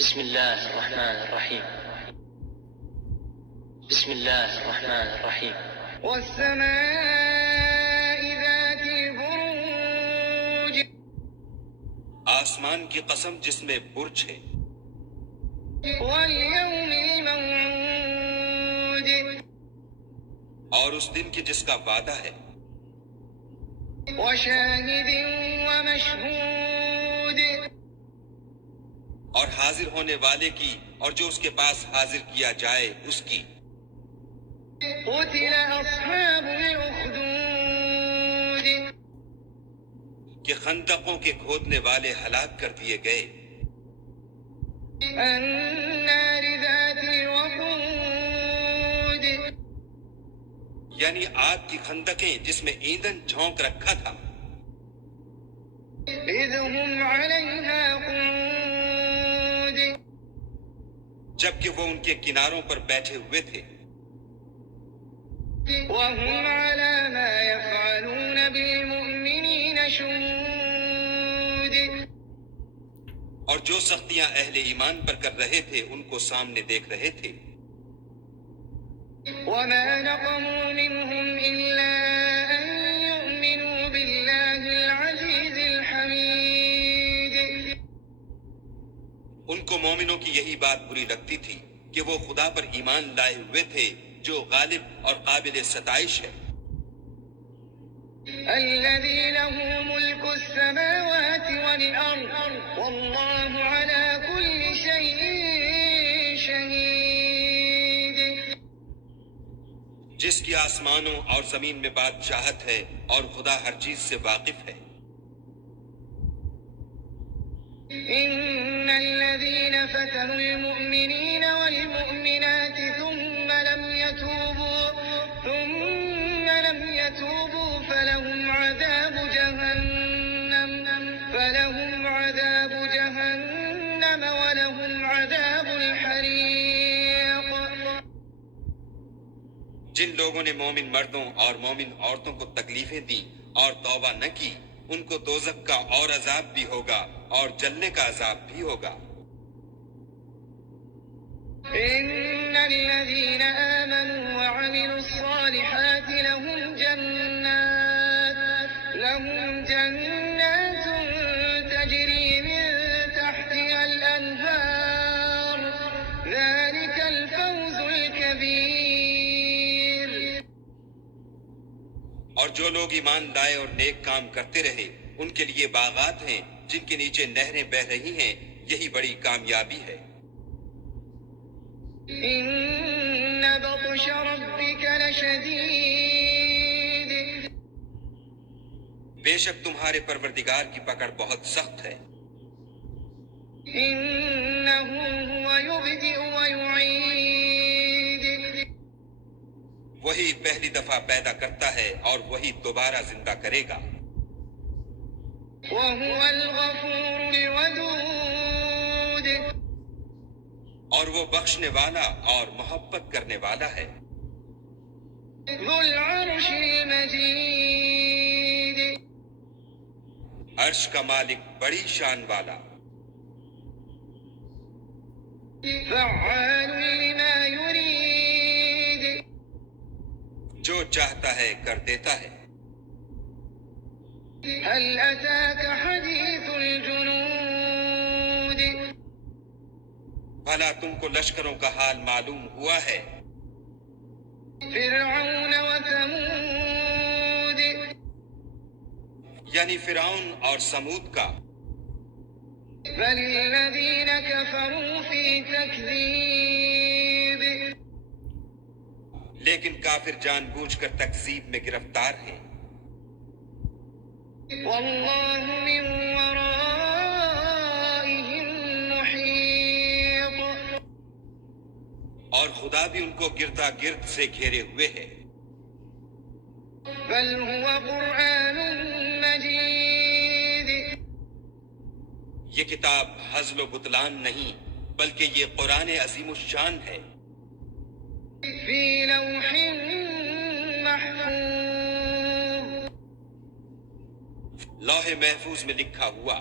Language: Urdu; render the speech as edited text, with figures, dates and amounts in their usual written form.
بسم الله الرحمن الرحيم. بسم الله الرحمن الرحيم. والسماء ذات البروج. آسمان کی قسم جس میں برج ہے. واليوم الموعود. اور اس دن کی جس کا وعدہ ہے. وشاهد ومشهود. اور حاضر ہونے والے کی اور جو اس کے پاس حاضر کیا جائے اس کی. قتل أصحاب الأخدود. کہ خندقوں کے کھودنے والے ہلاک کر دیے گئے. النار ذات الوقود. یعنی آگ کی خندقیں جس میں ایندھن جھونک رکھا تھا. إذ هم عليها قعود. جبکہ وہ ان کے کناروں پر بیٹھے ہوئے تھے. وهم على ما يفعلون بالمؤمنين شهود. اور جو سختیاں اہل ایمان پر کر رہے تھے ان کو سامنے دیکھ رہے تھے. وما نقموا منهم إلا أن يؤمنوا بالله العزيز الحميد. ان کو مومنوں کی یہی بات بری لگتی تھی کہ وہ خدا پر ایمان لائے ہوئے تھے جو غالب اور قابل ستائش ہے. الذي له ملك السماوات والأرض والله على كل شيء شهيد. جس کی آسمانوں اور زمین میں بادشاہت ہے اور خدا ہر چیز سے واقف ہے. إن الذين فتنوا المؤمنين والمؤمنات ثم لم يتوبوا فلهم عذاب جهنم ولهم عذاب الحريق. جن لوگوں نے مومن مردوں اور مومن عورتوں کو تکلیفیں دیں اور توبہ نہ کی ان کو دوزخ کا اور عذاب بھی ہوگا اور جلنے کا عذاب بھی ہوگا. إن الذين آمنوا وعملوا الصالحات لهم جنات تجري من تحتها الأنهار ذلك الفوز الكبير. اور جو لوگ ایمان لائے اور نیک کام کرتے رہے ان کے لیے باغات ہیں جن کے نیچے نہریں بہہ رہی ہیں. یہی بڑی کامیابی ہے. إن بطش ربك لشديد. بے شک تمہارے پروردگار کی پکڑ بہت سخت ہے. إنه هو يبدئ ويعيد. وہی پہلی دفعہ پیدا کرتا ہے اور وہی دوبارہ زندہ کرے گا. وهو الغفور الودود. اور وہ بخشنے والا اور محبت کرنے والا ہے. ذو العرش المجيد. عرش کا مالک بڑی شان والا. فعال لما يريد. جو چاہتا ہے کر دیتا ہے. هل أتاك حديث الجنود. بھلا تم کو لشکروں کا حال معلوم ہوا ہے. فرعون وثمود. یعنی فرعون اور سمود کا. بل الذين كفروا في تكذيب. لیکن کافر جان بوجھ کر تکذیب میں گرفتار ہیں. والله من ورائهم محيط. اور خدا بھی ان کو گردا گرد سے گھیرے ہوئے ہے. بل هو قرآن مجيد. یہ کتاب ہزل و بطلان نہیں بلکہ یہ قرآن عظیم الشان ہے. في لوح محفوظ. لوح محفوظ میں لکھا ہوا.